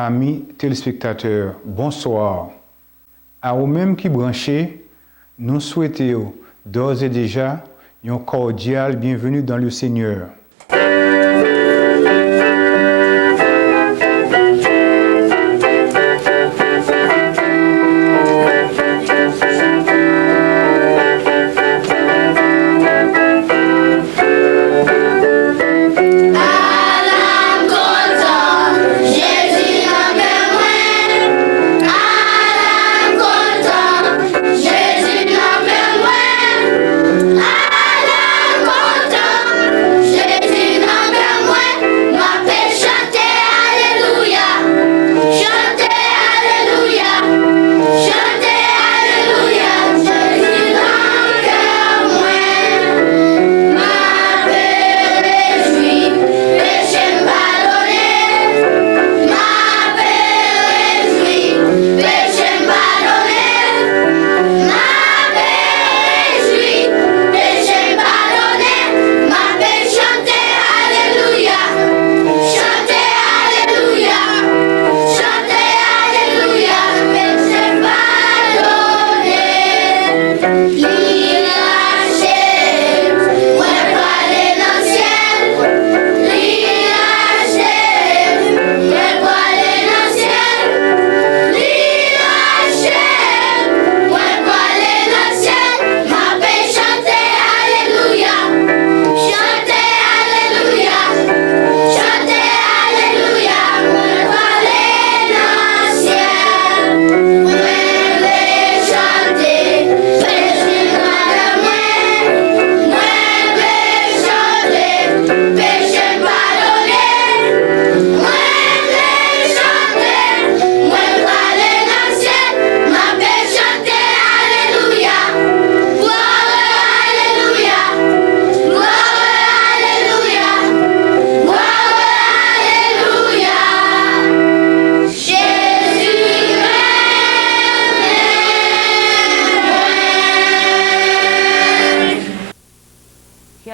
Amis téléspectateurs, bonsoir. À vous-même qui branchez, nous souhaitons d'ores et déjà une cordiale bienvenue dans le Seigneur.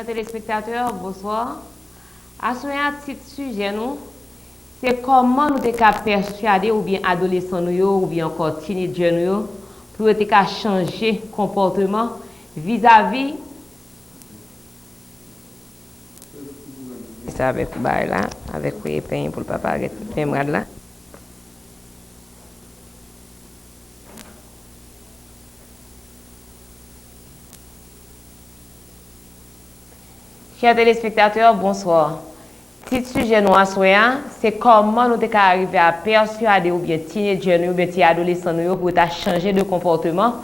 Téléspectateurs, bonsoir. À ce petit sujet, nous, c'est comment nous sommes persuadés ou bien adolescents ou bien encore teenagers nous pour changer comportement vis-à-vis. Ça avec là, avec les pains pour le papa, là. Chers téléspectateurs, bonsoir. Petit sujet nous à c'est comment nous sommes arrivés à persuader ou bien teenagers ou bien adolescents pour changer de comportement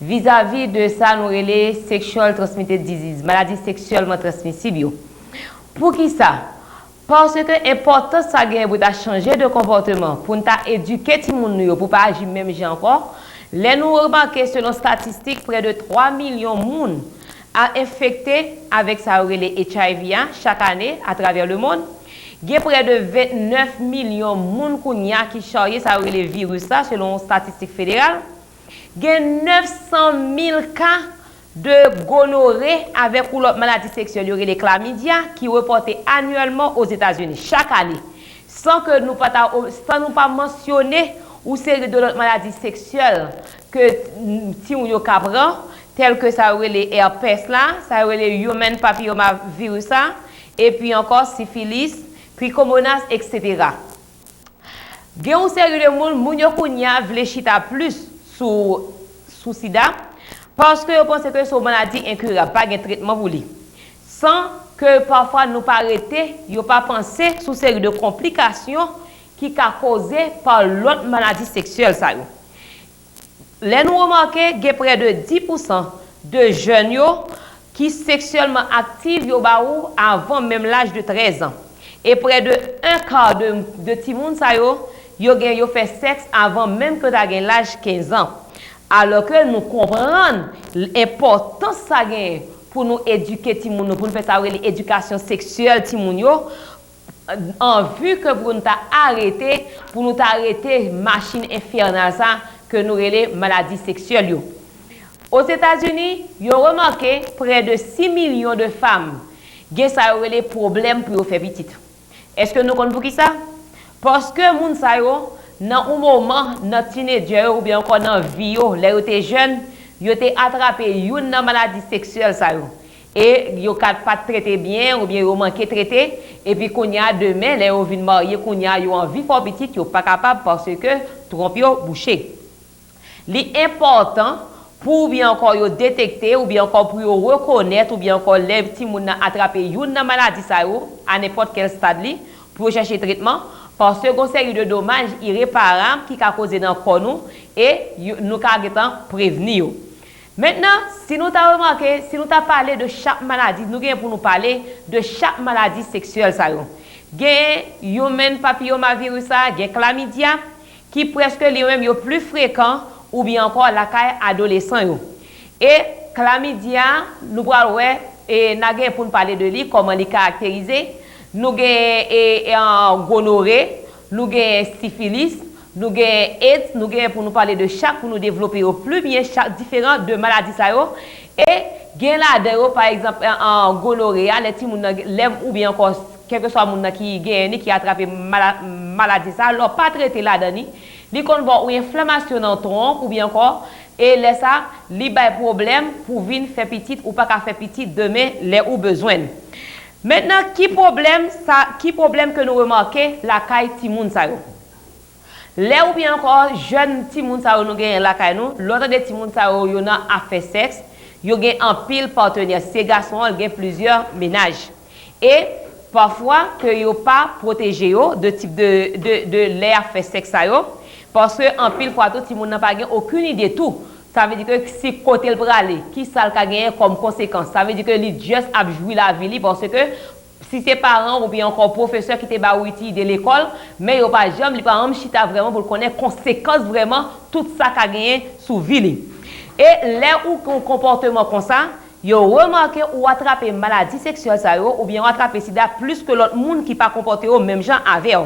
vis-à-vis de ça nous relais sexual transmitted disease, maladie sexuellement transmissible. Pour qui ça? Parce que important ça gagne pour changer de comportement, pour nous éduquer les gens pour pas agir même encore. Les nous remarquer selon statistiques près de 3 millions de monde a infecté avec ça les HIV chaque année à travers le monde. Il y a près de 29 millions de monde qui chargent ça les virus ça selon statistiques fédérales. Il y a 900 000 cas de gonorrhée avec ou l'autre maladie sexuelle, les chlamydia qui reportent annuellement aux États-Unis chaque année. Sans nous pas mentionner ou série de l'autre maladie sexuelle que si on y a tel que ça les herpès là, ça les human papillomavirus et puis encore syphilis, trichomonas, etc. Il y a une série de monde qui veulent chita plus sous sida parce que vous pensez que c'est une maladie incurable, pas de traitement pour lui. Sans que parfois nous pas arrêter, yo pas penser sous série de complications qui ca causé par l'autre maladie sexuelle ça. Les nous remarquons qu'il y a près de 10% de jeunes qui sexuellement actifs avant même l'âge de 13 ans. Et près de un quart de petits monde yo fait sexe avant même que tu l'âge de 15 ans. Alors que nous comprenons l'importance ça gagne pour nous éduquer ti moun pour nous faire l'éducation sexuelle ti moun yo en vue que pour nous arrêter machine infernale ça que nous les maladies sexuelles. Aux États-Unis, ils ont remarqué près de 6 millions de femmes qui ont des problèmes pour faire petite. Est-ce que nous connaissons pour qui ça? Parce que moun sa yo, dans un moment, dans teenager ou bien encore dans vie yo, là yo te jeune, yo te attrapé une maladie sexuelle ça yo. Et yo pas traité bien ou bien yo manqué traité et puis qu'on y a demain les yo vinn marier qu'on y a yo envie fort petit yo pas capable parce que trompe yo bouché. Li important pour bien encore yo détecter ou bien encore pour yo reconnaître ou bien encore les petits moun attraper une maladie ça yo à n'importe quel stade li pour chercher traitement parce que une série de dommages irréparables qui ca causer dans corps nous et nous ca prévenir. Maintenant, si nous avons remarqué, si nous avons parlé de chaque maladie, nous avons pour nous parler de chaque maladie sexuelle. Il y a human papillomavirus, il y a chlamydia, qui presque les plus fréquents ou bien encore la caille adolescent. Et chlamydia, nous allons pour nous parler de lui, comment les caractériser. Nous avons gonorrhée, nous avons syphilis. Nous avons AIDS, nous avons pour nous parler de chaque, pour nous développer au plus bien chaque différent de maladies. Et il y a par exemple en gonorrhée, les petits ou bien encore quel que soit le qui a attrapé maladie, alors pas traité là-dedans. Il qu'on voit une inflammation dans le tronc ou bien encore, et là ça, il y a un problème pour venir faire petit ou pas faire petit demain, les ou besoin. Maintenant, qui problème que nous remarquons la caille timoun ça yo? Là ou bien encore jeune petit moun sa nou gen la kay nou, l'autre de petit moun sa yo nan a fait sexe, yo gen en pile partenaire, ces garçons gen plusieurs ménages. Et parfois que yo pas protégé yo de type de l'air fait sexe sa yo parce que en pile fois tout petit moun n'a pas gen aucune idée tout. Ça veut dire que si côté le braler, qui ça ka gagner comme conséquence, ça veut dire que li juste a joué la vie parce que si c'est parents ou bien encore professeurs qui te ba outil de l'école, mais yo pas jamais par exemple chita vraiment pour connaître conséquences vraiment tout ça qu'a gagné sous vie. Et là où un comportement comme ça, yo remarqué ou attraper maladie sexuelle ça yo ou bien attraper sida plus que l'autre monde qui pas comporté au même genre avec.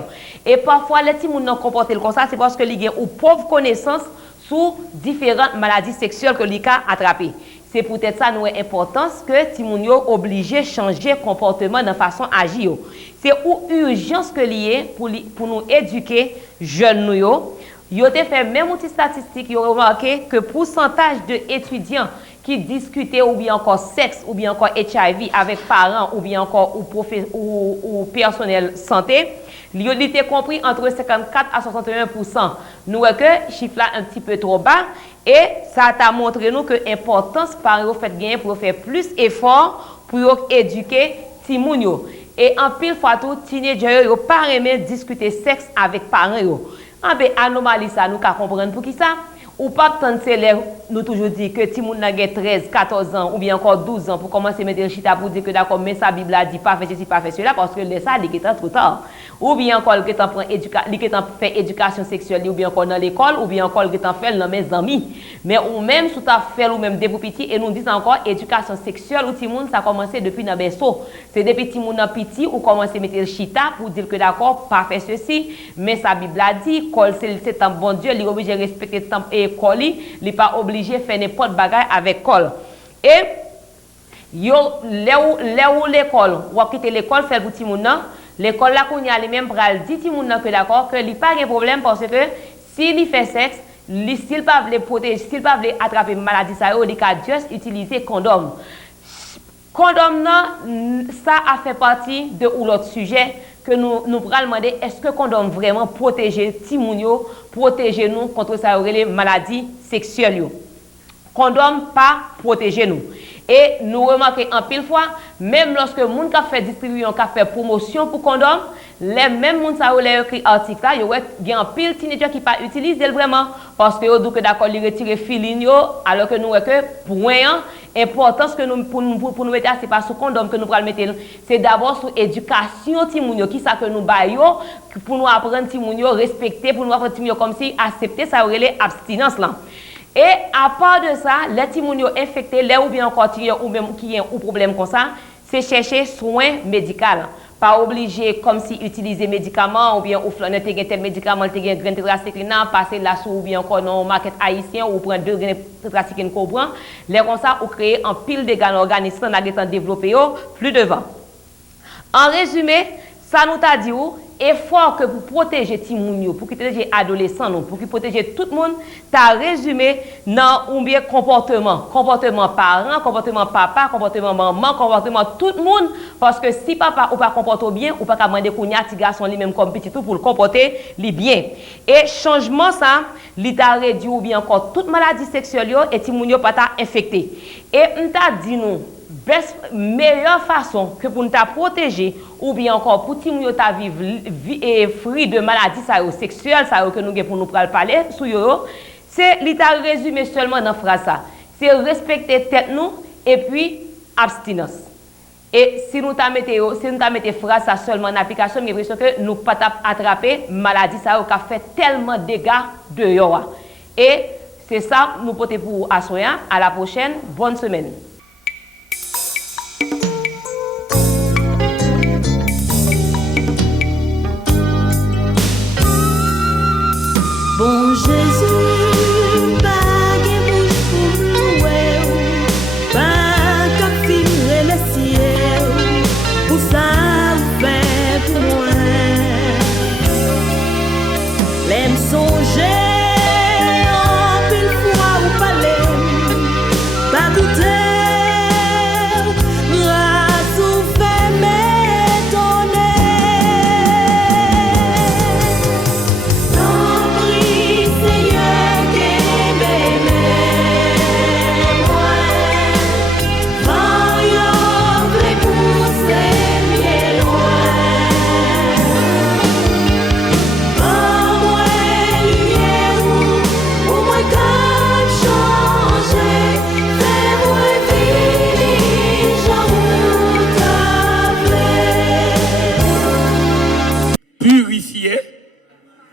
Et parfois les petits monde non comporté comme ça, c'est parce que li gen ou pauvre connaissance sur différentes maladies sexuelles que li ka attraper. C'est peut-être ça nous importance que Timounio obligé changer comportement de façon agir. C'est ou urgence que lié pour nous éduquer jeunes nous yo te fait même outil statistique yo remarqué que pourcentage de étudiants qui discutaient ou bien encore sexe ou bien encore HIV avec parents ou bien encore ou personnel santé, il était compris entre 54 à 61%. Nous que chiffre là un petit peu trop bas et ça t'a montré nous que importance par yo fait gagner pour faire plus effort pour éduquer timoun yo. Et en pile fois tout teenager yo pas aimer discuter sexe avec parents yo. En ben anomalie ça nous ka comprendre pour qui ça ou pas tant nous toujours dit que timoun n'a 13, 14 ans ou bien encore 12 ans pour commencer à mettre le chita pour dire que d'accord mais sa Bible a dit pas faire ceci pas faire cela parce que les ça il est trop tard. Ou bien encore que t'en prend fait éducation sexuelle ou bien encore dans l'école ou bien encore que t'en fait dans mes amis. Mais ou même sous ta fait ou même depuis petit et nous disons encore éducation sexuelle ou timoun ça a commencé depuis dans berceau. C'est depuis timoun dans petit ou commencer à mettre le chita pour dire que d'accord pas faire ceci mais sa Bible a dit col c'est un bon Dieu, il est obligé de respecter temps et col il pas obligé faire n'importe bagaille avec col. Et yo là où l'école ou quitter l'école faire pour timoun nan l'école là qu'on y a les mêmes pral dit timoun nan que d'accord que il pas de problème parce que s'il fait sexe s'il pas veut protéger s'il pas veut attraper maladie ça il a juste utiliser condom. Condom nan ça a fait partie de ou l'autre sujet que nous pourrons demander est-ce que condom vraiment protéger timoun yo protéger nous contre ça les maladies sexuelles yo. Condom pas protéger nous. Et nous remarquons en pile fois, même lorsque moun ka fait distribution, ka fait promotion pour condom, les mêmes moun sa les écrit article là, yo gen en pile teenager qui pas utiliser vraiment parce que yo dou que d'accord li retirer feeling yo alors que nous que point importance que nous pour nous mettre c'est pas sous condom que nous pral mettre, c'est d'abord sous éducation timoun yo qui ça que nous ba yo pour nous apprendre timoun yo respecter pour nous apprendre timoun yo comme si accepter ça relé abstinence là. Et à part de ça, les timoun yo infectés, les ou bien encore ou même qui ont un problème comme ça, c'est chercher soins médicaux. Pas obligé comme si utiliser médicaments ou bien ou flaner tel médicament, te gen grain tétracycline, passer là sous ou bien encore dans market haïtien ou prendre 2 grains tétracycline qu'on prend, les comme ça ou créer un pile de organisme dans l'état développé plus devant. En résumé, ça nous t'a dit effort que pour protéger Timounio, pour protéger adolescents, pour protéger tout le monde, t'as résumé dans ou bien comportement parent, comportement papa, comportement maman, comportement tout le monde, parce que si papa ou pas comporte bien, ou pas qu'à demander qu'on y a petit garçon lui-même comme petit tout pour le comporter lui bien. Et changement ça, il t'a réduit ou bien encore toute maladie sexuelle et Timounio pas t'a infecté. Et on t'a dit nous meilleure façon que pour nous protéger ou bien encore pour Timounio ta vivre et free de maladies sexuelles ça que nous pour nous parler sur yo, c'est l'état résumé seulement dans phrase ça. C'est respecter tête nous et puis abstinence. Et si nous ta mettez phrase ça seulement en application, j'ai l'impression que nous pas attraper maladie ça qui a fait tellement de dégâts de yo. Et c'est ça nous porter pour Assoya. À la prochaine, bonne semaine. Bon Jésus, pas de bouche pour nous, pas qu'à finir le ciel, pour ça fait pour moi. L'aime songer, en pile fois ou palais, pas goûter, grâce ou fait m'étonner.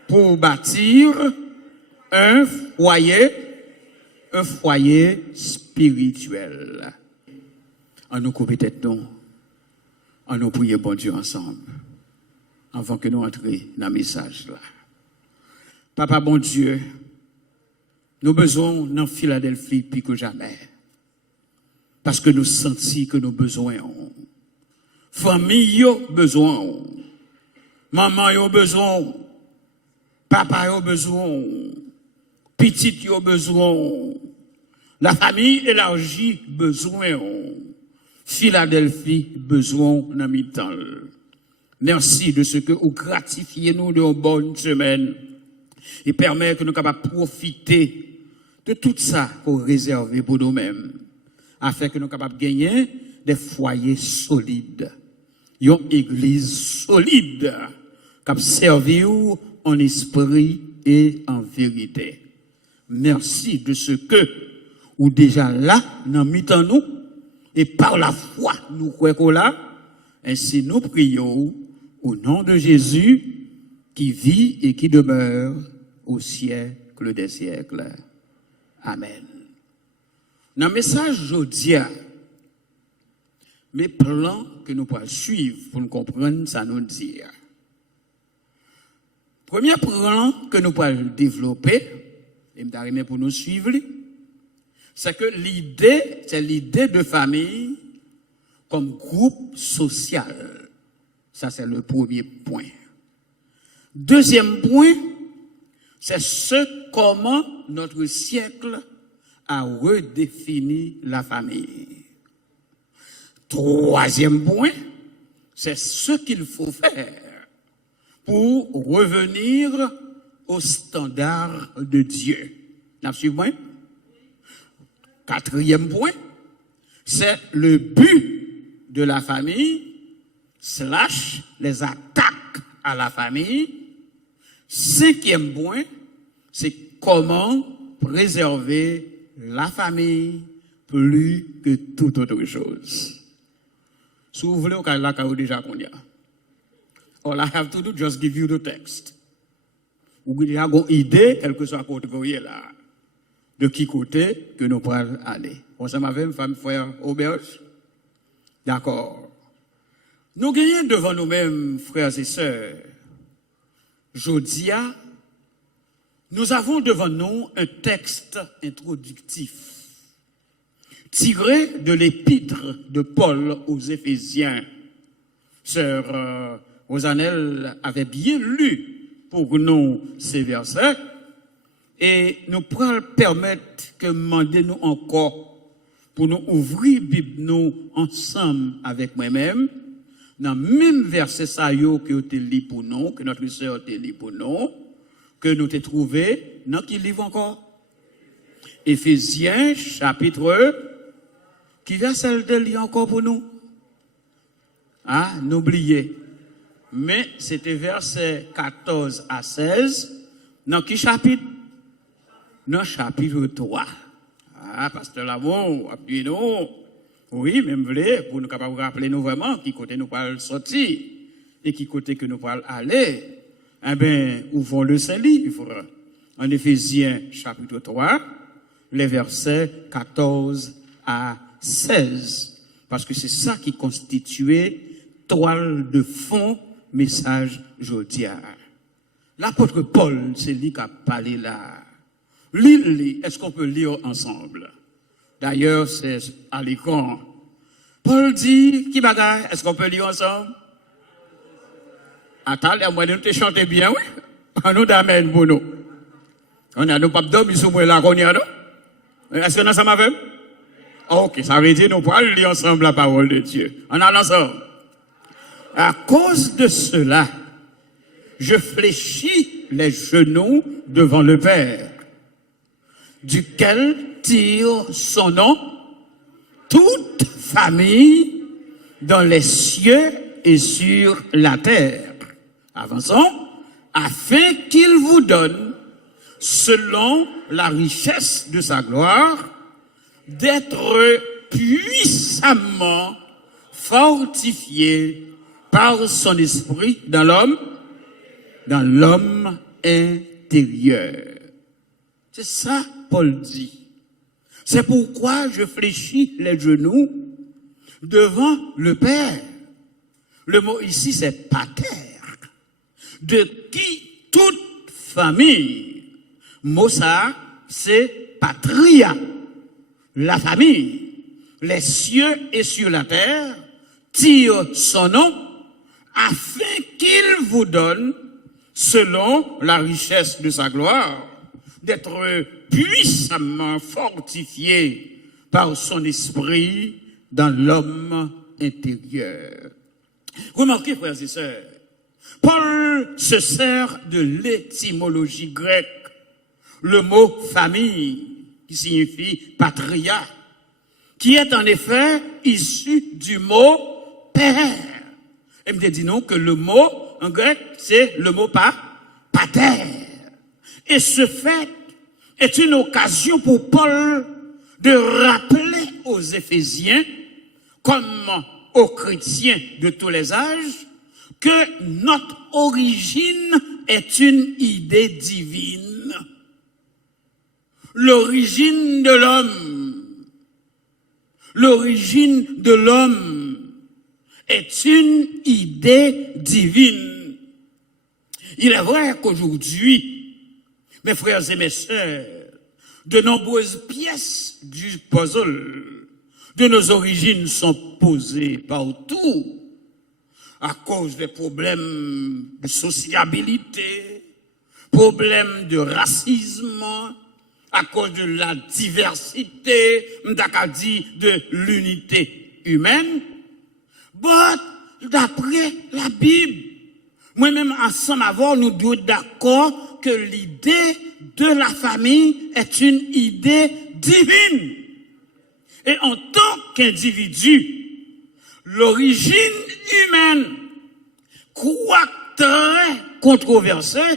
Pour bâtir un foyer spirituel. En nous couper tête nous, en nous prier bon Dieu ensemble, avant que nous entrions dans le message là. Papa bon Dieu, nous besoin dans Philadelphie plus que jamais. Parce que nous sentons que nous besoin. Famille a besoin. Maman a besoin. Papa a besoin, petit a besoin, la famille élargie besoin, Philadelphie besoin dans mi-temps. Merci de ce que vous gratifiez nous de une bonne semaine et permet que nous capables profiter de tout ça qu'on réserve pour nous-mêmes, afin que nous capables gagner des foyers solides, une église solide, qui servir en esprit et en vérité. Merci de ce que, ou déjà là, nous mettons nous, et par la foi, nous croyons là, ainsi nous prions au nom de Jésus, qui vit et qui demeure au siècle des siècles. Amen. Dans le message aujourd'hui, mes plans que nous pouvons suivre pour nous comprendre, ça nous dit. Premier plan que nous pouvons développer, et me pour nous suivre, c'est que l'idée de famille comme groupe social. Ça, c'est le premier point. Deuxième point, c'est comment notre siècle a redéfini la famille. Troisième point, c'est ce qu'il faut faire pour revenir au standard de Dieu. Suivez-moi. Quatrième point, c'est le but de la famille / les attaques à la famille. Cinquième point, c'est comment préserver la famille plus que toute autre chose. Si vous voulez, vous avez déjà connu. All I have to do, just give you the text. Vous avez déjà une idée, quel que soit côté là, de qui côté que nous pourrons aller. On s'en avait une femme frère auberge. D'accord. Nous gagnons devant nous-mêmes, frères et sœurs. Jodia, nous avons devant nous un texte introductif tiré de l'épître de Paul aux Éphésiens. Sœur Rosanel avait bien lu pour nous ces versets et nous pourrons permettre que demandez-nous encore pour nous ouvrir Bible nous ensemble avec moi-même dans le même verset ça yo que te lit pour nous, que notre sœur te lit pour nous, que nous te trouvé dans quel livre encore? Éphésiens chapitre qui verset de lire encore pour nous? Ah, n'oubliez. Mais c'était verset 14 à 16. Dans quel chapitre? Dans chapitre 3. Ah, pasteur Lavon, appuyez-nous. Oui, même voulez, pour nous capables de rappeler nous vraiment qui côté nous parle sortir et qui côté que nous parle aller. Eh bien, ouvrons le Saint-Livre. En Éphésiens chapitre 3, les versets 14 à 16. Parce que c'est ça qui constituait toile de fond, message jodia. L'apôtre Paul, c'est lui qui a parlé là. Lille, est-ce qu'on peut lire ensemble? D'ailleurs, c'est à l'écran. Paul dit, qui bagaille, est-ce qu'on peut lire ensemble? Attends, moi, nous te chanter bien, oui? On nous d'amène pour nous. On a nos papes d'hommes, ils sont pour la cognée, non? Est-ce qu'on a ça m'a fait? Ok, ça veut dire, nous pourrons lire ensemble la parole de Dieu. On a ensemble. À cause de cela, je fléchis les genoux devant le Père, duquel tire son nom toute famille dans les cieux et sur la terre. Avançons, afin qu'il vous donne, selon la richesse de sa gloire, d'être puissamment fortifié par son esprit dans l'homme intérieur. C'est ça, Paul dit. C'est pourquoi je fléchis les genoux devant le Père. Le mot ici, c'est pater, de qui toute famille. Mot ça, c'est patria, la famille. Les cieux et sur la terre tirent son nom afin qu'il vous donne, selon la richesse de sa gloire, d'être puissamment fortifié par son esprit dans l'homme intérieur. Remarquez, frères et sœurs, Paul se sert de l'étymologie grecque, le mot famille, qui signifie patria, qui est en effet issu du mot père. Et me dit non que le mot en grec, c'est le mot pater. Et ce fait est une occasion pour Paul de rappeler aux Éphésiens, comme aux chrétiens de tous les âges, que notre origine est une idée divine. L'origine de l'homme est une idée divine. Il est vrai qu'aujourd'hui, mes frères et mes sœurs, de nombreuses pièces du puzzle de nos origines sont posées partout à cause des problèmes de sociabilité, problèmes de racisme, à cause de la diversité, de l'unité humaine. Mais d'après la Bible, moi-même ensemble avant, nous devons être d'accord que l'idée de la famille est une idée divine. Et en tant qu'individu, l'origine humaine, quoique très controversée,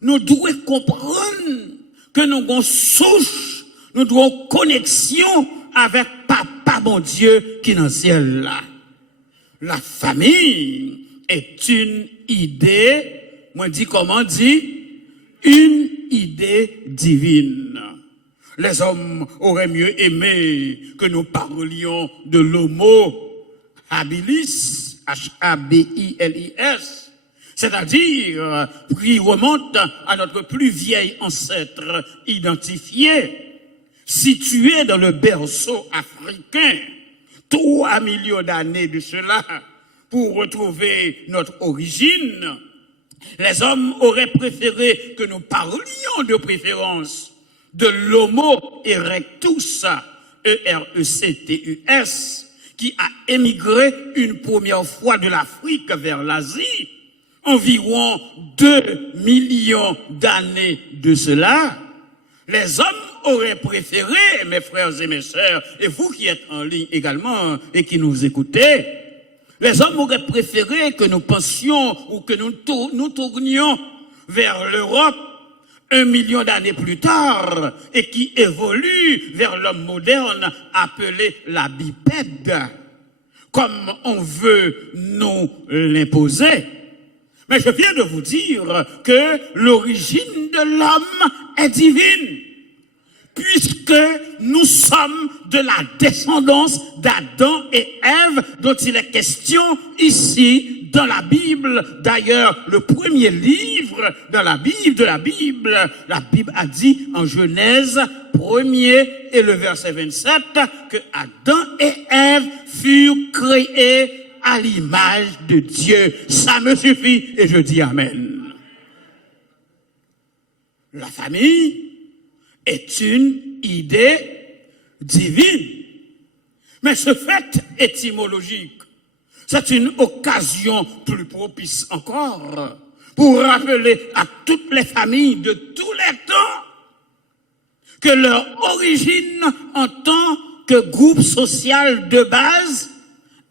nous devons comprendre que nous avons souche, nous devons connexion avec Papa bon Dieu qui est dans le ciel là. La famille est une idée, moi dis comment dit, une idée divine. Les hommes auraient mieux aimé que nous parlions de l'homo habilis, H-A-B-I-L-I-S, c'est-à-dire qui remonte à notre plus vieil ancêtre identifié, situé dans le berceau africain, 3 millions d'années de cela, pour retrouver notre origine, les hommes auraient préféré que nous parlions de préférence de l'Homo erectus, E-R-E-C-T-U-S, qui a émigré une première fois de l'Afrique vers l'Asie, environ 2 millions d'années de cela. Les hommes auraient préféré, mes frères et mes sœurs, et vous qui êtes en ligne également et qui nous écoutez, les hommes auraient préféré que nous pensions ou que nous tournions vers l'Europe 1 million d'années plus tard et qui évolue vers l'homme moderne appelé la bipède, comme on veut nous l'imposer. Mais je viens de vous dire que l'origine de l'homme est divine, puisque nous sommes de la descendance d'Adam et Ève dont il est question ici dans la Bible. D'ailleurs, le premier livre de la Bible a dit en Genèse 1er et le verset 27 que Adam et Ève furent créés à l'image de Dieu. Ça me suffit et je dis Amen. La famille est une idée divine. Mais ce fait étymologique, c'est une occasion plus propice encore pour rappeler à toutes les familles de tous les temps que leur origine en tant que groupe social de base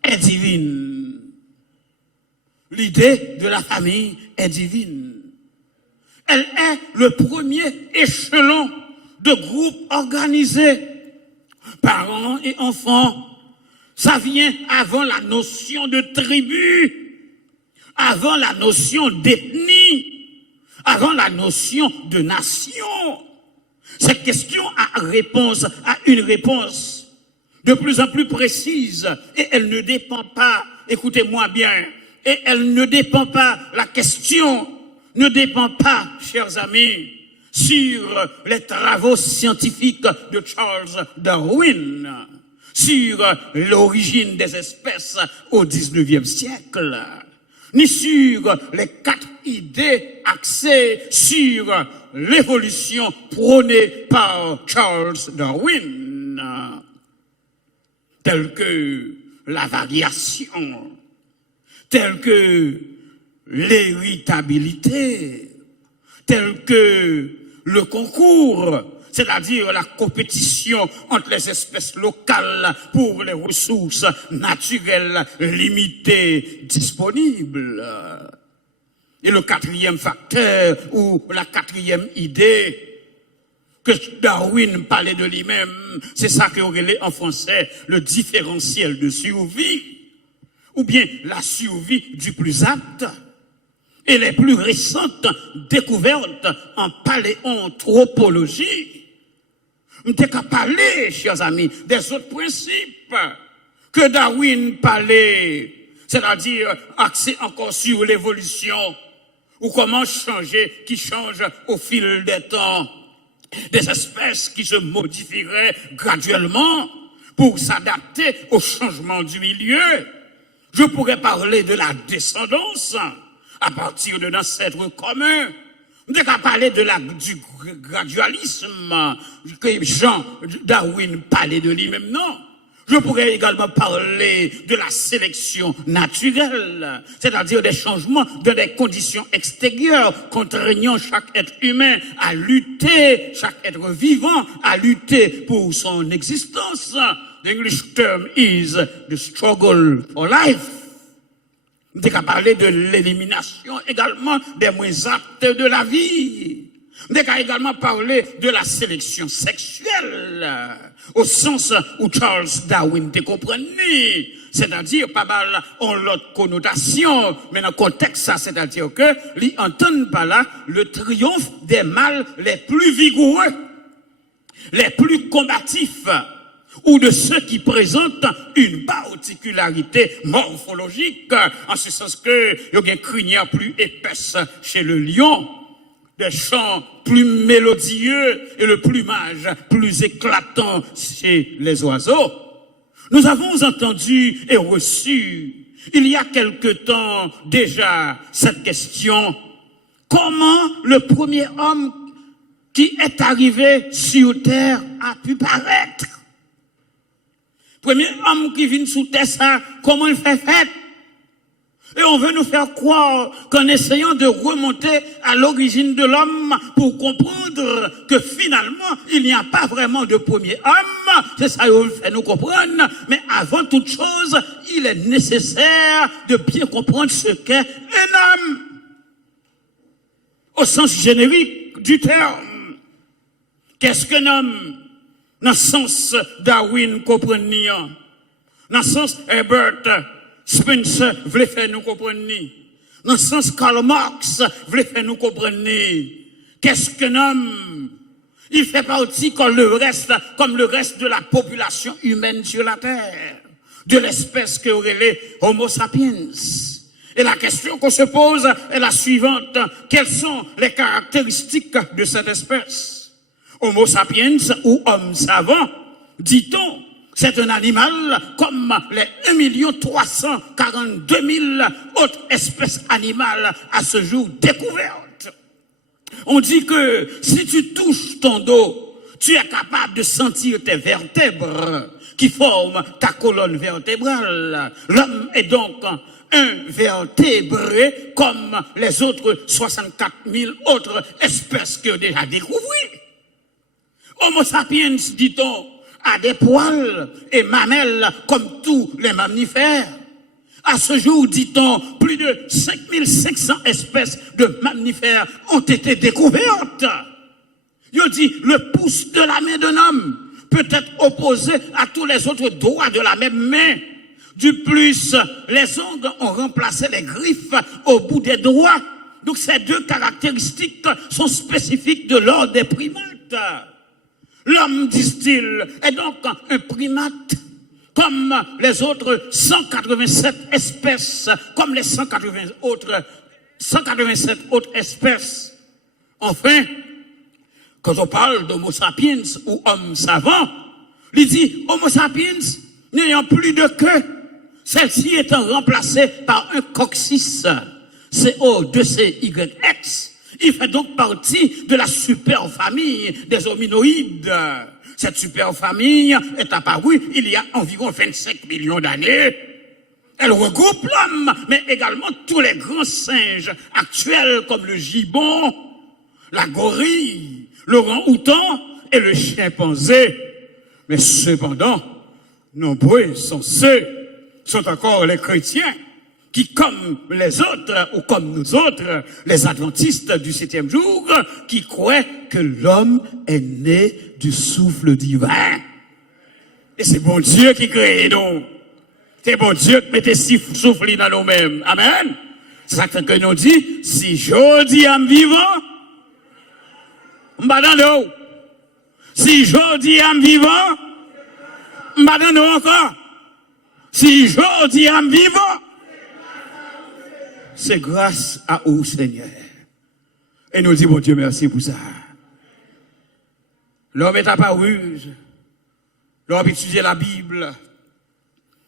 est divine. L'idée de la famille est divine. Elle est le premier échelon de groupe organisé. Parents et enfants, ça vient avant la notion de tribu, avant la notion d'ethnie, avant la notion de nation. Cette question a une réponse de plus en plus précise et elle ne dépend pas, écoutez-moi bien, et elle ne dépend pas, la question ne dépend pas, chers amis, sur les travaux scientifiques de Charles Darwin, sur l'origine des espèces au XIXe siècle, ni sur les 4 idées axées sur l'évolution prônée par Charles Darwin, telles que la variation, telles que l'héritabilité, telles que le concours, c'est-à-dire la compétition entre les espèces locales pour les ressources naturelles limitées disponibles. Et le 4e facteur, ou la 4e idée, que Darwin parlait de lui-même, c'est ça qu'on relève en français le différentiel de survie, ou bien la survie du plus apte. Et les plus récentes découvertes en paléanthropologie, on n'est qu'à parler, chers amis, des autres principes que Darwin parlait, c'est-à-dire axé encore sur l'évolution, ou comment qui change au fil des temps, des espèces qui se modifieraient graduellement pour s'adapter au changement du milieu. Je pourrais parler de la descendance à partir de ancêtres communs. On n'est qu'à parler du gradualisme que Jean Darwin parlait de lui-même, non. Je pourrais également parler de la sélection naturelle, c'est-à-dire des changements dans des conditions extérieures contraignant chaque être humain à lutter, chaque être vivant à lutter pour son existence. The English term is the struggle for life. On n'est qu'à parler de l'élimination également des moins aptes de la vie. On n'est qu'à également parler de la sélection sexuelle, au sens où Charles Darwin te comprenait, c'est-à-dire pas mal en l'autre connotation, mais dans le contexte ça, c'est-à-dire que l'y entendent pas là le triomphe des mâles les plus vigoureux, les plus combatifs, ou de ceux qui présentent une particularité morphologique, en ce sens que il y a une crinière plus épaisse chez le lion, des chants plus mélodieux et le plumage plus éclatant chez les oiseaux. Nous avons entendu et reçu il y a quelque temps déjà cette question: comment le premier homme qui est arrivé sur terre a pu paraître? Premier homme qui vient sous terre, ça, comment il fait? Et on veut nous faire croire qu'en essayant de remonter à l'origine de l'homme pour comprendre que finalement, il n'y a pas vraiment de premier homme. C'est ça qu'il fait nous comprendre. Mais avant toute chose, il est nécessaire de bien comprendre ce qu'est un homme. Au sens générique du terme. Qu'est-ce qu'un homme? Dans le sens Darwin comprendre. Dans le sens Herbert Spencer voulait faire nous comprendre. Dans le sens Karl Marx voulait faire nous comprendre. Qu'est-ce qu'un homme? Il fait partie comme le reste de la population humaine sur la terre, de l'espèce que les Homo sapiens. Et la question qu'on se pose est la suivante: quelles sont les caractéristiques de cette espèce? Homo sapiens ou homme savant, dit-on, c'est un animal comme les 1 342 000 autres espèces animales à ce jour découvertes. On dit que si tu touches ton dos, tu es capable de sentir tes vertèbres qui forment ta colonne vertébrale. L'homme est donc un vertébré comme les autres 64 000 autres espèces que déjà découvertes. Homo sapiens, dit-on, a des poils et mamelles comme tous les mammifères. À ce jour, dit-on, plus de 5500 espèces de mammifères ont été découvertes. Il dit, le pouce de la main d'un homme peut être opposé à tous les autres doigts de la même main. Du plus, les ongles ont remplacé les griffes au bout des doigts. Donc ces deux caractéristiques sont spécifiques de l'ordre des primates. L'homme, disent-ils, est donc un primate comme les autres 187 espèces, comme les 187 autres espèces. Enfin, quand on parle d'Homo sapiens ou homme savant, il dit Homo sapiens n'ayant plus de queue, celle-ci étant remplacée par un coccyx, CO2CYX. Il fait donc partie de la superfamille des hominoïdes. Cette superfamille est apparue il y a environ 25 millions d'années. Elle regroupe l'homme, mais également tous les grands singes actuels comme le gibbon, la gorille, l'orang-outan et le chimpanzé. Mais cependant, nombreux sont encore les chrétiens qui, comme les autres, ou comme nous autres, les adventistes du 7e jour, qui croient que l'homme est né du souffle divin. Et c'est bon Dieu qui crée nous. C'est bon Dieu qui met des souffles dans nous-mêmes. Amen. C'est ça que nous dit, si je dis à me vivant, m'badano. Si je dis à me vivant, m'badano encore. Si je dis à me vivant, c'est grâce à vous, Seigneur. Et nous disons, bon Dieu, merci pour ça. L'homme est apparu, l'homme étudiait la Bible,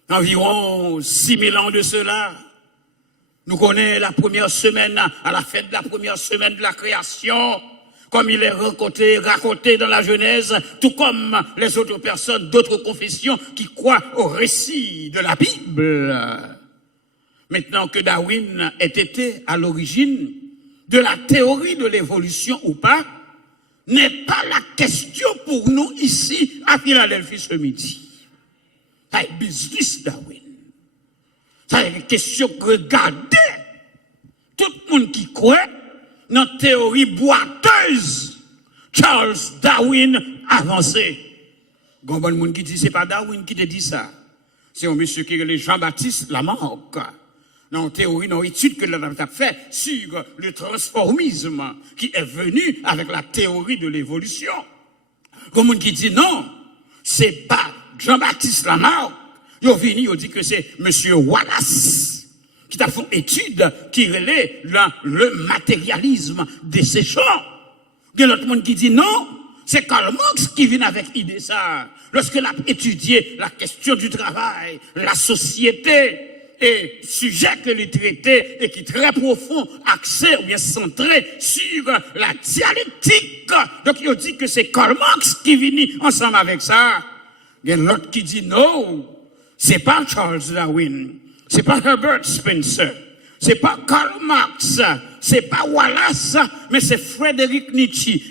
environ 6000 ans de cela. Nous connaissons la première semaine, à la fête de la première semaine de la création, comme il est raconté dans la Genèse, tout comme les autres personnes d'autres confessions qui croient au récit de la Bible. Maintenant que Darwin ait été à l'origine de la théorie de l'évolution ou pas, n'est pas la question pour nous ici à Philadelphie ce midi. C'est business Darwin. C'est une question que regardez tout le monde qui croit dans la théorie boiteuse Charles Darwin avancé. Il y a des gens qui disent c'est pas Darwin qui te dit ça. C'est un monsieur qui est Jean-Baptiste Lamarck. Dans la théorie, dans l'étude que l'on a fait sur le transformisme qui est venu avec la théorie de l'évolution. Comme on qui dit non, c'est pas Jean-Baptiste Lamarck. Il venu, il dit que c'est monsieur Wallace qui a fait une étude qui relaie le matérialisme desséchant. Il y a l'autre monde qui dit non, c'est Karl Marx qui vient avec l'idée ça. Lorsqu'il a étudié la question du travail, la société, et sujet que lui traiter et qui est très profond, axé ou bien centré sur la dialectique. Donc il dit que c'est Karl Marx qui vient ensemble avec ça. Il y a l'autre qui dit non, c'est pas Charles Darwin, c'est pas Herbert Spencer, c'est pas Karl Marx, c'est pas Wallace, mais c'est Frédéric Nietzsche,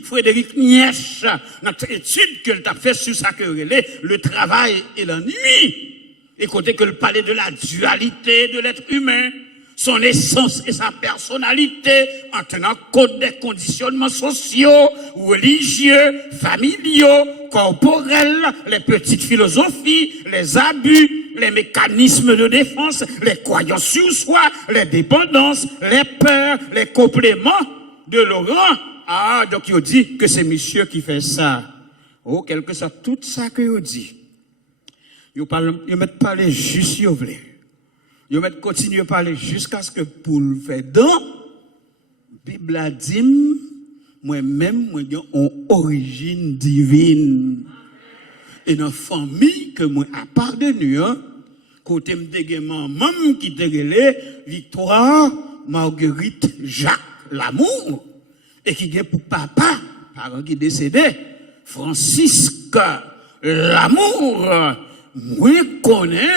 notre étude que tu as fait sur ça que le travail et la nuit. Écoutez que le palais de la dualité de l'être humain, son essence et sa personnalité, en tenant compte des conditionnements sociaux, religieux, familiaux, corporels, les petites philosophies, les abus, les mécanismes de défense, les croyances sur soi, les dépendances, les peurs, les compléments de Laurent. Ah, donc il dit que c'est monsieur qui fait ça. Oh, quelque soit tout ça que il dit. Ils mettent parler juste si vous voulez. Ils mettent continuer à parler jusqu'à ce que pour le faire dans, la Bible a dit, moi-même, moi, j'ai une origine divine. Et dans la famille que moi appartenu, côté m'dégé maman qui dégueulé, Victoire, Marguerite, Jacques, l'amour, et qui est pour papa, parent qui décédé, Francisque, l'amour. Moi, connais,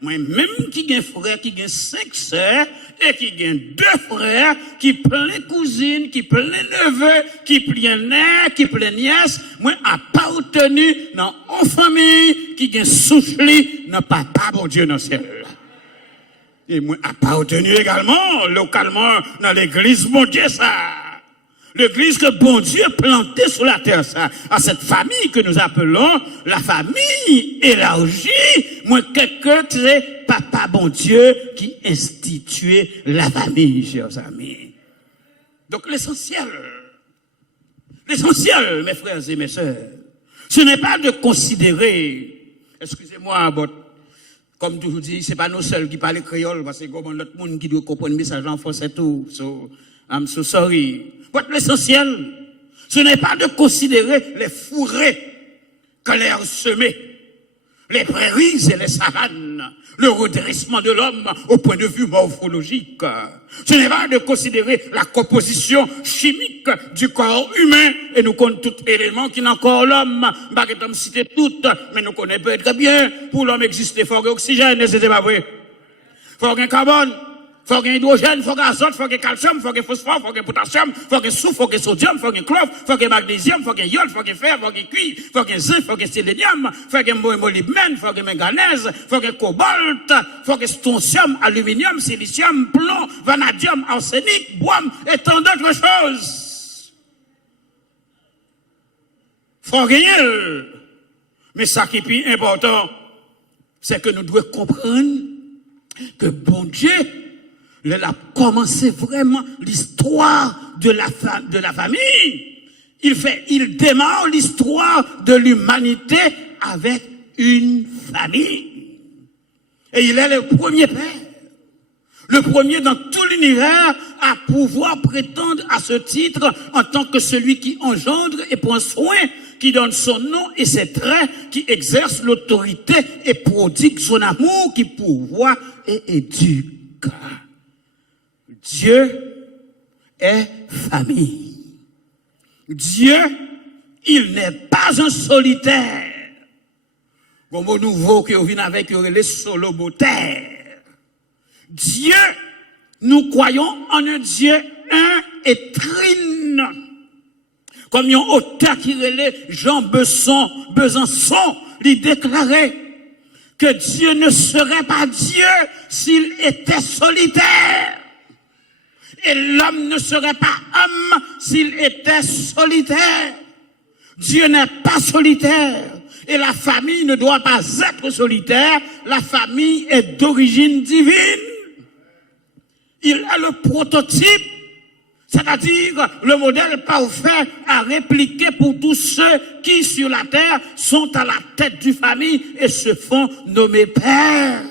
moi-même qui ai un frère, qui a 5 sœurs, et qui a 2 frères, qui plein cousines, qui plein neveux, qui plein nègres, qui plein nièces, moi, appartenu dans une famille, qui a soufflé dans papa, bon Dieu, dans le ciel. Et moi, appartenu également, localement, dans l'église, mon Dieu, ça. L'église que bon Dieu planté sur la terre, ça, à cette famille que nous appelons la famille élargie, moi, quelqu'un, c'est papa bon Dieu qui instituait la famille, chers amis. Donc, l'essentiel, mes frères et mes sœurs, ce n'est pas de considérer, excusez-moi, comme je vous dis, c'est pas nous seuls qui parlent créole, parce que comme l'autre monde qui doit comprendre le message en français tout, so, I'm so sorry. L'essentiel, ce n'est pas de considérer les fourrés que l'air semé, les prairies et les savanes, le redressement de l'homme au point de vue morphologique. Ce n'est pas de considérer la composition chimique du corps humain, et nous connaissons tout élément qui n'a encore l'homme, baguette citer toutes, mais nous connaissons très bien, pour l'homme exister, il faut l'oxygène, c'est pas vrai. Il faut un carbone. Il faut qu'il y ait hydrogène, il faut qu'il y ait azote, il faut qu'il y ait calcium, il faut qu'il y ait phosphore, il faut qu'il y ait potassium, il faut qu'il y ait soufre, il faut qu'il y ait sodium, il faut qu'il y ait chlore, il faut qu'il y ait magnésium, il faut qu'il y ait iode, il faut qu'il y ait fer, il faut qu'il y ait cuivre, il faut qu'il y ait zinc, il faut qu'il y ait sélénium, il faut qu'il y ait molybdène, il faut qu'il y ait manganèse, il faut qu'il y ait cobalt, il faut qu'il y ait strontium, aluminium, silicium, plomb, vanadium, arsenic, bois et tant d'autres choses. Il faut gagner. Mais ça qui est plus important, c'est que nous devons comprendre que bon Dieu, il a commencé vraiment l'histoire de la famille. Il démarre l'histoire de l'humanité avec une famille. Et il est le premier père. Le premier dans tout l'univers à pouvoir prétendre à ce titre en tant que celui qui engendre et prend soin, qui donne son nom et ses traits, qui exerce l'autorité et prodigue son amour, qui pourvoit et éduque. Dieu est famille. Dieu, il n'est pas un solitaire. Bon mot nouveau que vous venez avec les solomotaires. Dieu, nous croyons en un Dieu un et trine. Comme un auteur qui relève Jean Besançon, lui déclarait que Dieu ne serait pas Dieu s'il était solitaire. Et l'homme ne serait pas homme s'il était solitaire. Dieu n'est pas solitaire. Et la famille ne doit pas être solitaire. La famille est d'origine divine. Il est le prototype, c'est-à-dire le modèle parfait à répliquer pour tous ceux qui sur la terre sont à la tête du famille et se font nommer père.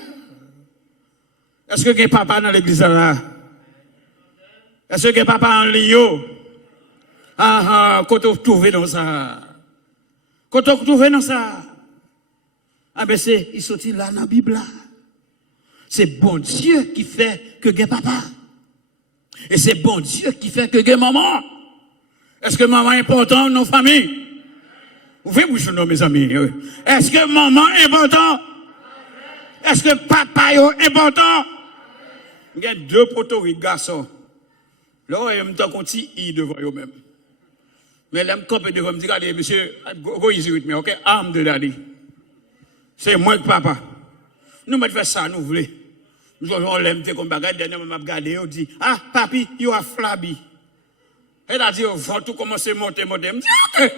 Est-ce que y a papa dans l'église là? Est-ce que papa en Lio? Quand on trouve dans ça. Quand on trouve dans ça. Ah ben il sortit là dans la Bible là. c'est bon Dieu qui fait que gen papa. Et c'est bon Dieu qui fait que gen maman. Est-ce que maman est important dans nos familles? Vous pouvez boucher nos mes amis. Est-ce que maman est important? Est-ce que papa est important? Il y a deux poteaux garçons. Là, il y a un temps qu'on tire devant eux-mêmes. Mais là, je me devant me dire, regardez, monsieur, go easy with me, ok? I'm the daddy. C'est moi que papa. Nous, on fait ça, nous voulons. Nous, on l'aime, comme bagarre, dernièrement, on m'a regardé, on dit, ah, papi, you are flabby. Et là, dit, on va tout commencer à monter. Je dis, ok.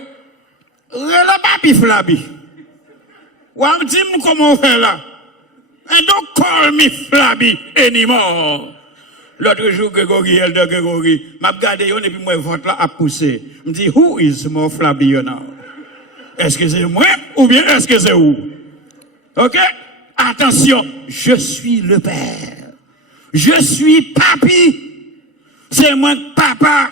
Le papi flabby. Ou dis-moi comment on fait là. And don't call me flabby anymore. L'autre jour, Grégory, Elder Grégory, m'a regardé, et puis moi, vote là a poussé. Me dit, who is more flabby now? Est-ce que c'est moi ou bien est-ce que c'est où? Ok? Attention, je suis le père. Je suis papi. C'est moi papa.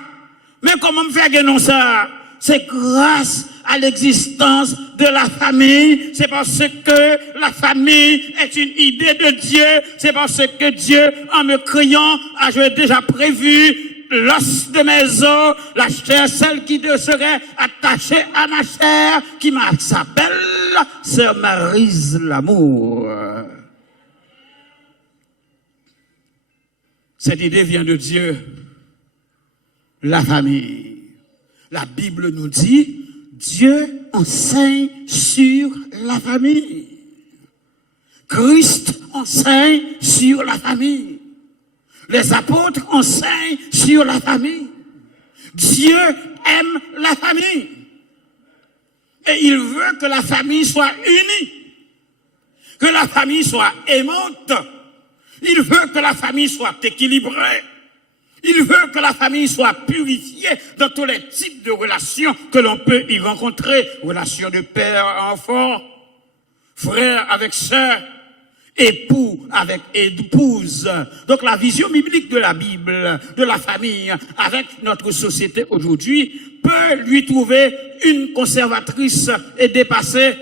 Mais comment me faire gagner ça? C'est grâce à l'existence de la famille. C'est parce que la famille est une idée de Dieu. C'est parce que Dieu, en me créant, a déjà prévu l'os de mes os, la chair, celle qui serait attachée à ma chair, qui s'appelle Sœur Maryse l'amour. Cette idée vient de Dieu, la famille. La Bible nous dit, Dieu enseigne sur la famille. Christ enseigne sur la famille. Les apôtres enseignent sur la famille. Dieu aime la famille. Et il veut que la famille soit unie. Que la famille soit aimante. Il veut que la famille soit équilibrée. Il veut que la famille soit purifiée dans tous les types de relations que l'on peut y rencontrer. Relations de père à enfant, frère avec sœur, époux avec épouse. Donc la vision biblique de la Bible, de la famille, avec notre société aujourd'hui, peut lui trouver une conservatrice et dépassée.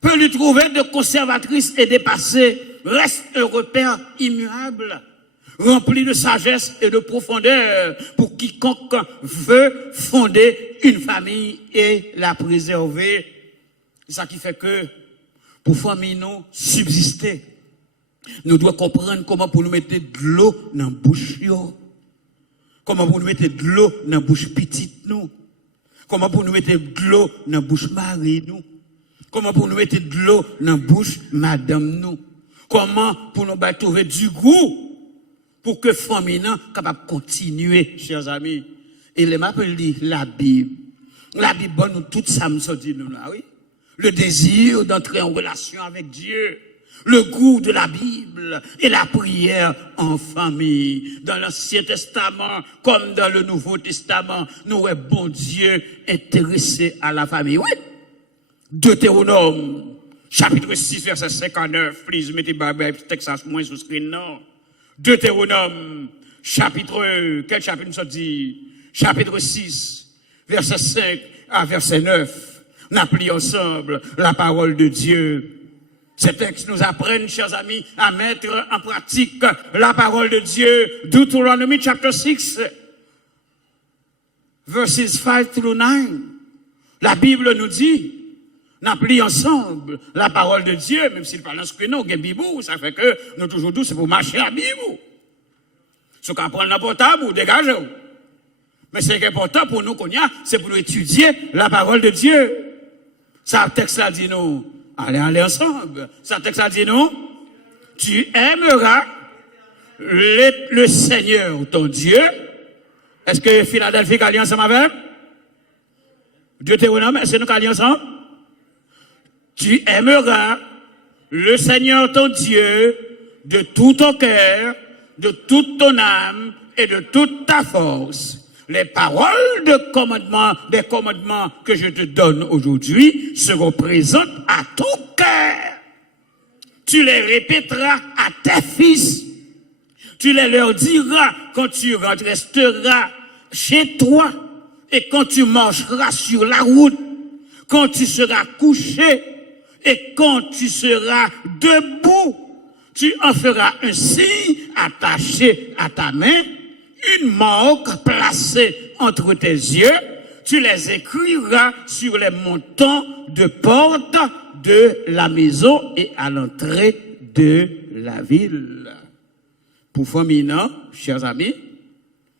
Peut lui trouver de conservatrice et dépassée. Reste un repère immuable, rempli de sagesse et de profondeur pour quiconque veut fonder une famille et la préserver. C'est ça qui fait que pour famille nous subsister, nous devons comprendre comment pour nous mettre de l'eau dans la bouche, comment pour nous mettre de l'eau dans la bouche petite nous, comment pour nous mettre de l'eau dans la bouche mari nous, comment pour nous mettre de l'eau dans la bouche madame nous, comment pour nous trouver du goût pour que famille soit capable de continuer, chers amis. Et les m'appelle dit la Bible. La Bible, nous tout ça me dit nous là, oui. Le désir d'entrer en relation avec Dieu, le goût de la Bible et la prière en famille. Dans l'Ancien Testament comme dans le Nouveau Testament, nous sommes bon Dieu intéressé à la famille. Oui. Deutéronome, chapitre 6, verset 59. Please, mettez le texte moins sur le screen, non? Deutéronome, chapitre, quel chapitre nous dit? Chapitre 6, verset 5 à verset 9. On applique ensemble la parole de Dieu. Ces textes nous apprennent, chers amis, à mettre en pratique la parole de Dieu. Deuteronomy chapter 6, verses 5 through 9. La Bible nous dit, on applique ensemble la parole de Dieu, même s'il parle en ce que nous, Bibou, ça fait que nous toujours tous, c'est pour marcher à Bibou. Ce qu'on prend le portable ou dégager. Mais ce qui est important pour nous, c'est pour nous étudier la parole de Dieu. Ça, texte là dit nous, allez ensemble. Ça, texte là dit nous, tu aimeras le Seigneur, ton Dieu. Est-ce que Philadelphie a lié ensemble avec? Deutéronome, est-ce que nous allons ensemble? Tu aimeras le Seigneur, ton Dieu, de tout ton cœur, de toute ton âme et de toute ta force. Les paroles des commandements que je te donne aujourd'hui seront présentes à ton cœur. Tu les répéteras à tes fils. Tu les leur diras quand tu resteras chez toi et quand tu marcheras sur la route, quand tu seras couché et quand tu seras debout. tu en feras un signe attaché à ta main, une marque placée entre tes yeux, tu les écriras sur les montants de porte de la maison et à l'entrée de la ville. Pour famille, non, chers amis,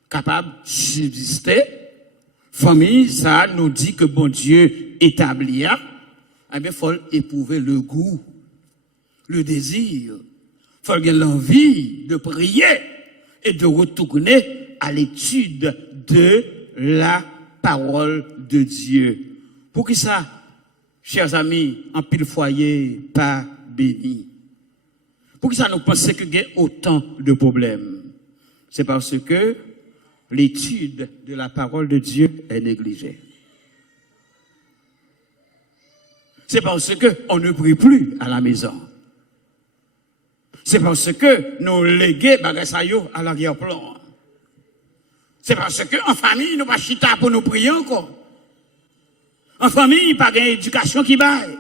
capable de subsister, famille, ça nous dit que bon Dieu établit, eh bien, il faut éprouver le goût, le désir, il faut avoir l'envie de prier et de retourner à l'étude de la parole de Dieu. Pour qui ça, chers amis, en pile foyer, pas béni? Pour qui ça nous pensons qu'il y a autant de problèmes? C'est parce que l'étude de la parole de Dieu est négligée. C'est parce qu'on ne prie plus à la maison. C'est parce que nous léguons bagasayo à l'arrière-plan. C'est parce qu'en famille, nous ne pas chita pour nous prier encore. En famille, pas d'éducation qui baille.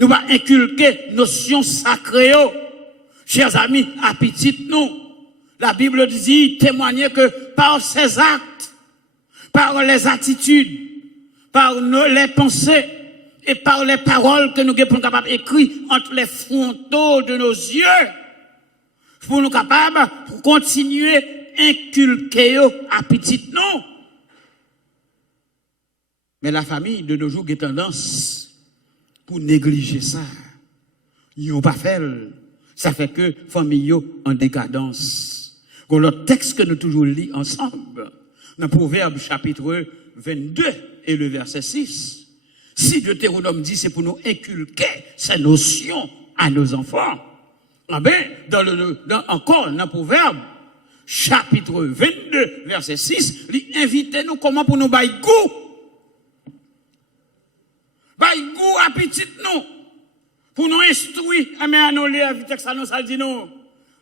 Nous pas inculquer notions sacrées. Chers amis, appétit nous. La Bible dit, témoigner que par ses actes, par les attitudes, par les pensées et par les paroles que nous sommes capables d'écrire entre les frontaux de nos yeux, pour nous capables de continuer inculquer appétit non. Mais la famille de nos jours a tendance pour négliger ça. Ils n'ont pas fait. Ça fait que famille en décadence. Le texte que nous toujours lisons ensemble, dans Proverbe chapitre 22 et le verset 6. Si Deutéronome dit c'est pour nous inculquer ces notions à nos enfants. Ah ben, encore dans Proverbe chapitre 22 verset 6, il invite nous comment pour nous bailler goût. Bailler goût appétit nous. Pour nous instruire, mais nous lire avec ça nous ça dit nous.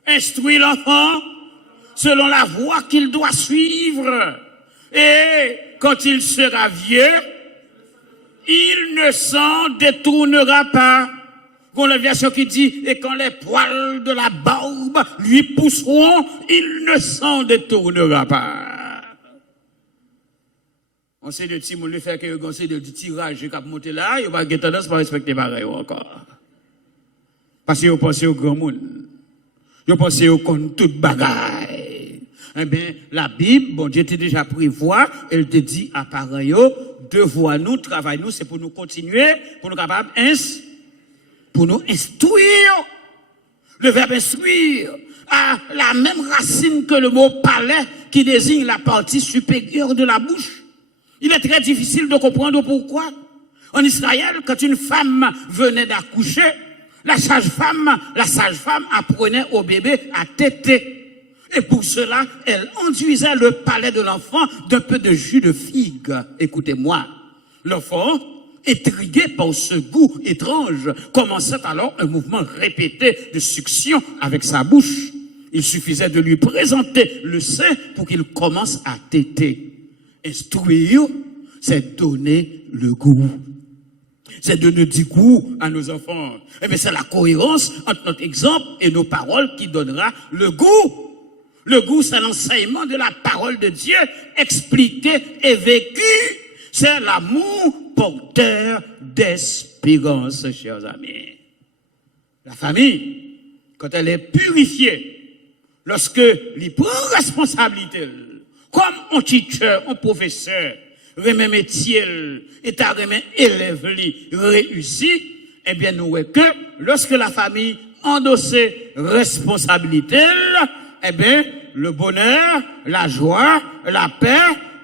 Instruire l'enfant selon la voie qu'il doit suivre. Et quand il sera vieux, il ne s'en détournera pas. Bon, la version qui dit, et quand les poils de la barbe lui pousseront, il ne s'en détournera pas. On sait de Timon le fait que on sait de tirage qui a monté là, il va avoir tendance à respecter pareil encore. Parce que vous pensez au grand monde. Vous pensez au compte toute bagaille. Eh bien, la Bible, bon Dieu t'a déjà prévoit, elle te dit à pareil, devoir nous, travail nous, c'est pour nous continuer, pour nous capables, pour nous instruire. Le verbe instruire a la même racine que le mot palais qui désigne la partie supérieure de la bouche. Il est très difficile de comprendre pourquoi. En Israël, quand une femme venait d'accoucher, la sage-femme apprenait au bébé à téter. Et pour cela, elle enduisait le palais de l'enfant d'un peu de jus de figue. Écoutez-moi. L'enfant, intrigué par ce goût étrange, commençait alors un mouvement répété de succion avec sa bouche. Il suffisait de lui présenter le sein pour qu'il commence à téter. Instruire, c'est donner le goût. C'est donner du goût à nos enfants. Eh bien, c'est la cohérence entre notre exemple et nos paroles qui donnera le goût. Le goût, c'est l'enseignement de la parole de Dieu, expliqué et vécu. C'est l'amour porteur d'espérance, chers amis. La famille, quand elle est purifiée, lorsque elle prend responsabilité, comme un teacher, un professeur, remet métier, et ta remet élève, réussit, eh bien, nous voyons que lorsque la famille endosse responsabilité, eh bien, le bonheur, la joie, la paix,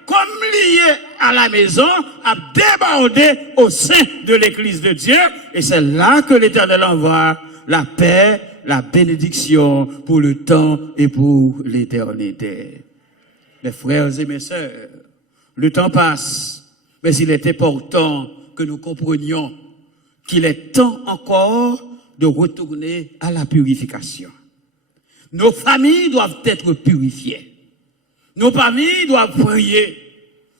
comme lié à la maison, a débordé au sein de l'église de Dieu. Et c'est là que l'Éternel envoie la paix, la bénédiction pour le temps et pour l'éternité. Mes frères et mes sœurs, le temps passe, mais il est important que nous comprenions qu'il est temps encore de retourner à la purification. Nos familles doivent être purifiées. Nos familles doivent prier.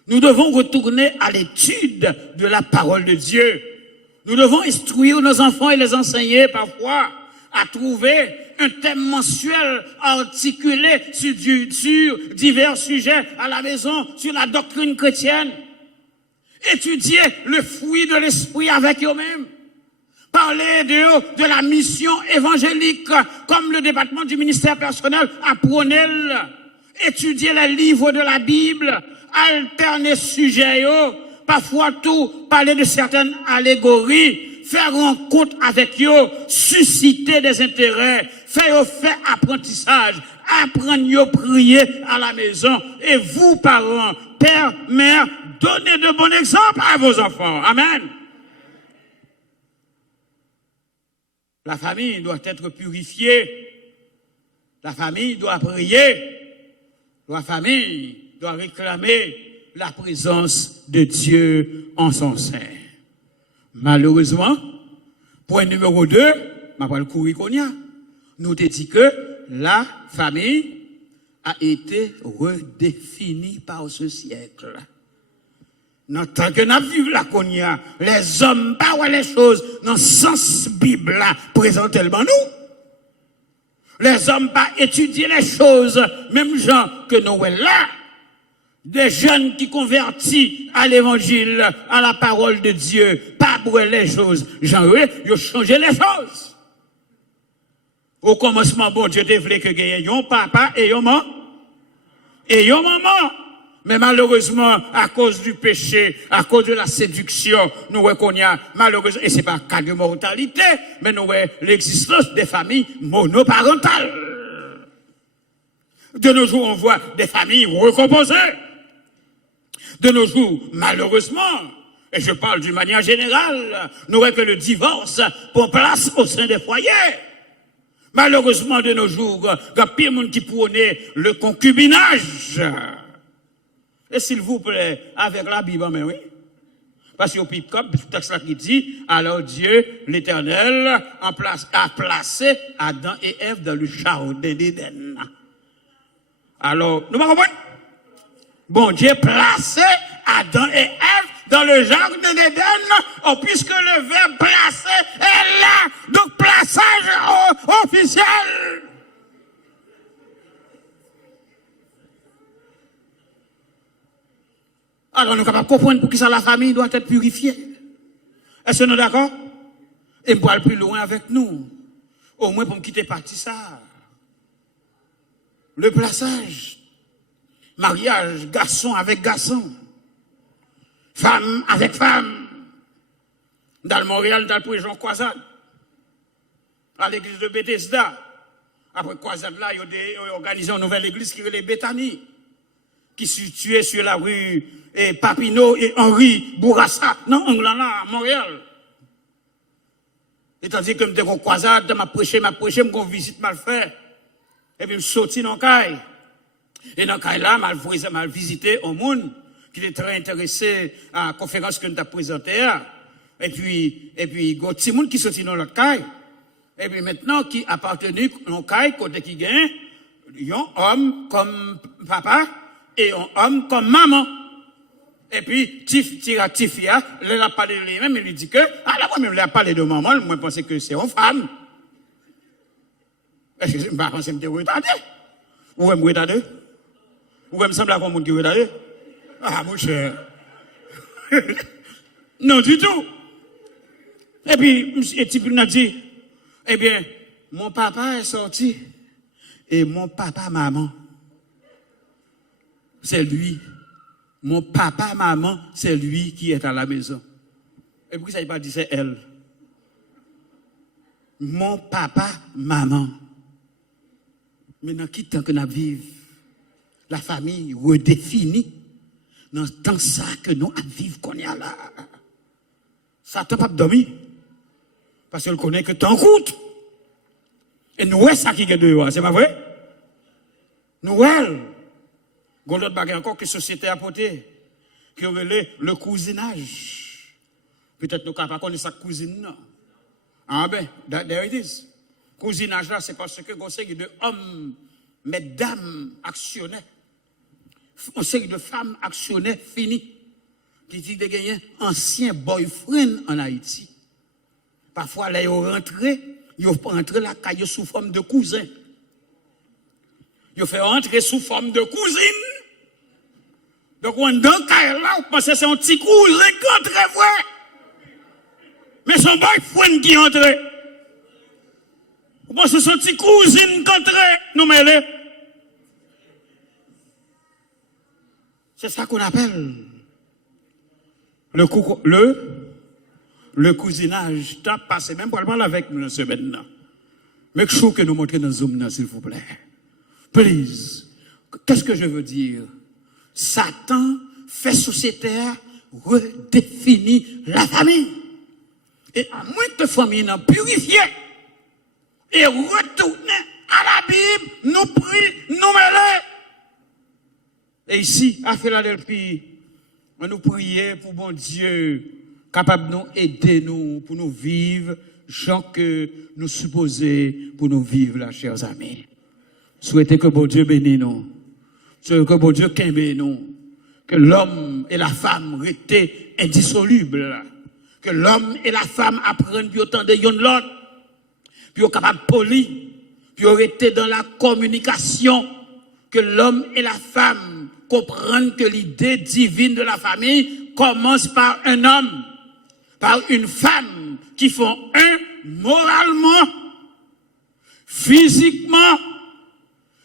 Nous devons retourner à l'étude de la parole de Dieu. Nous devons instruire nos enfants et les enseigner parfois à trouver un thème mensuel articulé sur divers sujets à la maison, sur la doctrine chrétienne. Étudier le fruit de l'esprit avec eux-mêmes. Parler de la mission évangélique, comme le département du ministère personnel apprenait. Étudier les livres de la Bible, alterner sujets, parfois tout, parler de certaines allégories, faire rencontre avec eux, susciter des intérêts, faire apprentissage, apprendre à prier à la maison. Et vous, parents, pères, mères, donnez de bons exemples à vos enfants. Amen. La famille doit être purifiée. La famille doit prier. La famille doit réclamer la présence de Dieu en son sein. Malheureusement, point numéro 2, ma parole courir qu'on y a, nous te dit que la famille a été redéfinie par ce siècle. Dans tant que nous vivons la qu'on y a, les hommes pas les choses dans le sens Bible là, présente tellement nous. Les hommes pas étudier les choses, même gens que nous là. Des jeunes qui convertis à l'évangile, à la parole de Dieu, pas brûler les choses. Genre, ils ont changé les choses. Au commencement, bon Dieu te voulait que gagne un papa et un maman. Et un maman. Mais malheureusement, à cause du péché, à cause de la séduction, nous reconnaissons, malheureusement, et c'est pas un cas de mortalité, mais nous voyons l'existence des familles monoparentales. De nos jours, on voit des familles recomposées. De nos jours, malheureusement, et je parle d'une manière générale, nous voyons que le divorce prend place au sein des foyers. Malheureusement, de nos jours, il y a pire monde qui prônait le concubinage. Et s'il vous plaît, avec la Bible, mais oui. Parce que le texte là qui dit, alors Dieu, l'Éternel, a placé Adam et Ève dans le jardin d'Éden. Alors, nous comprenons? Bon Dieu placé Adam et Ève dans le jardin d'Éden, puisque le verbe placer est là. Donc, plaçage officiel. Alors, nous sommes capables de comprendre pour qui ça la famille doit être purifiée. Est-ce que nous sommes d'accord? Et pour aller plus loin avec nous. Au moins pour me quitter partie ça. Le plaçage. Mariage, garçon avec garçon. Femme avec femme. Dans le Montréal, dans le président Croisade. À l'église de Bethesda. Après Croisade là, ils ont organisé une nouvelle église qui est les Béthanie. Qui se situait sur la rue Papineau et Henri Bourassa, non, là, à Montréal. Et tandis que je me croisade, je me visite mal fait. Et puis je sorti dans le caille. Et dans le caille là, je visité un monde qui était très intéressé à la conférence que nous avons présentée. Et puis, il y a un petit monde qui sorti dans le caille. Et puis maintenant, qui appartenu à un caille, côté qui gagne, un homme comme papa, et un homme comme maman. Et puis, Tifia, elle a parlé de lui-même, il lui dit que, moi-même, elle a parlé de maman, moi, je pensais que c'est une femme. Est-ce que je ne pense pas que je me retardé? Ou je me retardé? Ou je me semble comme un monde qui est retardé? Ah, mon cher. Non, du tout. Et puis, Tifia a dit, eh bien, mon papa est sorti, et mon papa, maman, c'est lui. Mon papa, maman, c'est lui qui est à la maison. Et pourquoi ça n'a pas dit c'est elle? Mon papa, maman. Maintenant, qui tant que nous vivons, la famille redéfinie, dans le temps ça que nous vivons qu'on est là. Ça ne pas dormir. Parce qu'elle connaît que tant route. Et nous, c'est ça qui est dehors, c'est pas vrai? Nous, gon l'autre bagage encore que société a porté, qui relève le cousinage. Peut-être nous ne pas connaître sa cousine, non. Ah ben, there it is. Cousinage là, c'est parce que on série de hommes, mesdames actionnaires, on série de femmes actionnaires finies, qui dit de gagner ancien boyfriend en Haïti. Parfois, là, ils ont rentré, ils ont entré la caille sous forme de cousin. Ils ont fait entrer sous forme de cousine. Donc, on dans la caille là, on pense que c'est un petit cousin qui entre vrai. Mais son boyfriend qui entre. On pense que c'est un petit cousine qui entre. Nous mêlons. C'est ça qu'on appelle le cousinage. T'as passé même pour parler avec nous dans ce semaine. Mais je que nous montrons dans Zoom, s'il vous plaît. Please. Qu'est-ce que je veux dire? Satan fait sociétaire, redéfinit la famille. Et à moins que la famille n'a purifié et retourner à la Bible, nous prions, nous mêlons. Et ici, à Philadelphie, on nous prions pour bon Dieu, capable de nous aider nous, pour nous vivre, gens que nous supposons pour nous vivre, là, chers amis. Souhaitez que bon Dieu bénisse nous. Souhaitez que bon Dieu qu'aime nous. Que l'homme et la femme restent indissolubles. Que l'homme et la femme apprennent puis autant de l'autre. Puis capable de poli. Puis rester dans la communication. Que l'homme et la femme comprennent que l'idée divine de la famille commence par un homme, par une femme qui font un moralement, physiquement,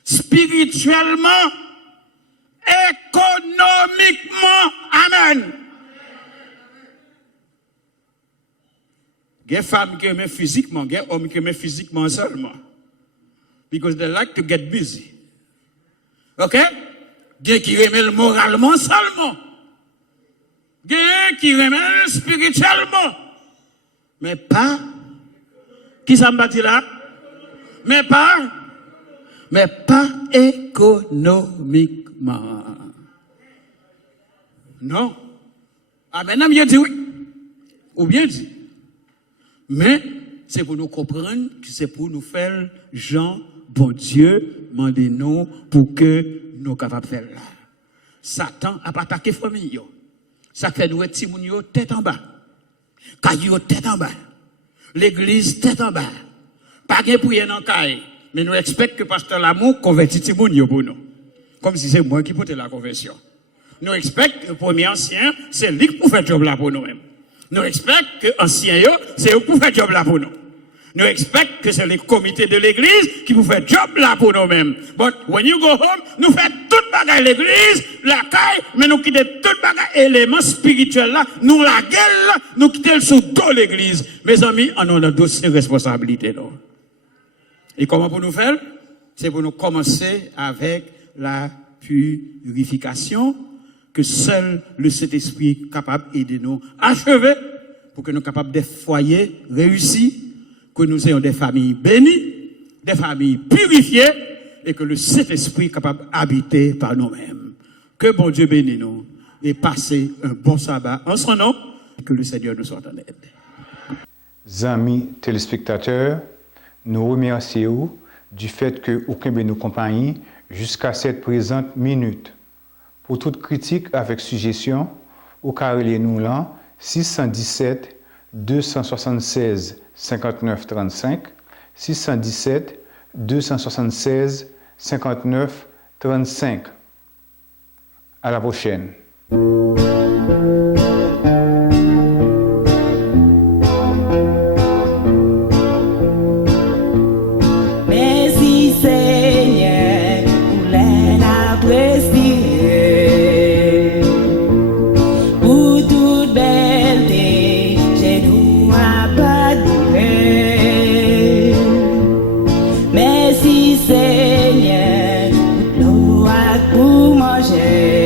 spirituellement, économiquement. Amen. Il y a des femmes qui aiment physiquement, il y a des hommes qui aiment physiquement seulement. Because they like to get busy. Ok? Il y a qui aiment moralement seulement. Il y a qui aiment spirituellement. Mais pas. Qui ça me dit là? Mais pas économiquement. Non. Ah, maintenant, il dit oui. Ou bien dit. Mais, c'est pour nous comprendre que c'est pour nous faire, Jean, bon Dieu, mandez-nous pour que nous capables de faire là. Satan a pas attaqué famille. Ça fait nous être moun tête en bas. Caillou tête en bas. L'église tête en bas. Pas de prière dans caille. Mais nous expectons que pasteur Lamour convertit Timoun pour nous. Comme si c'est moi qui portais la conversion. Nous expectons que le premier ancien, c'est lui qui peut faire le job là pour nous-mêmes. Nous expectons que l'ancien, c'est eux qui peut faire le job là pour nous. Nous expectons que c'est le comité de l'église qui peut faire le job là pour nous-mêmes. But when you go home, nous faisons toute bagaille l'église, la caille, mais nous quittons toute bagaille élément spirituel là, nous la gueule là, nous quittons sous dos l'église. Mes amis, on a dossier responsabilité là. Et comment pour nous faire? C'est pour nous commencer avec la purification que seul le Saint-Esprit est capable d'aider nous à achever pour que nous soyons capables de foyers réussis, que nous ayons des familles bénies, des familles purifiées et que le Saint-Esprit est capable d'habiter par nous-mêmes. Que bon Dieu bénisse nous et passer un bon sabbat en son nom et que le Seigneur nous soit en aide. Amis téléspectateurs, nous remercions du fait que vous avez nous compagnie jusqu'à cette présente minute. Pour toute critique avec suggestion, au carré nous là 617 276 59 35 617 276 59 35. À la prochaine. Merci Seigneur pour l'aide à respirer. Pour toute belleté, j'ai nous à pardonner. Merci Seigneur pour l'eau pour manger.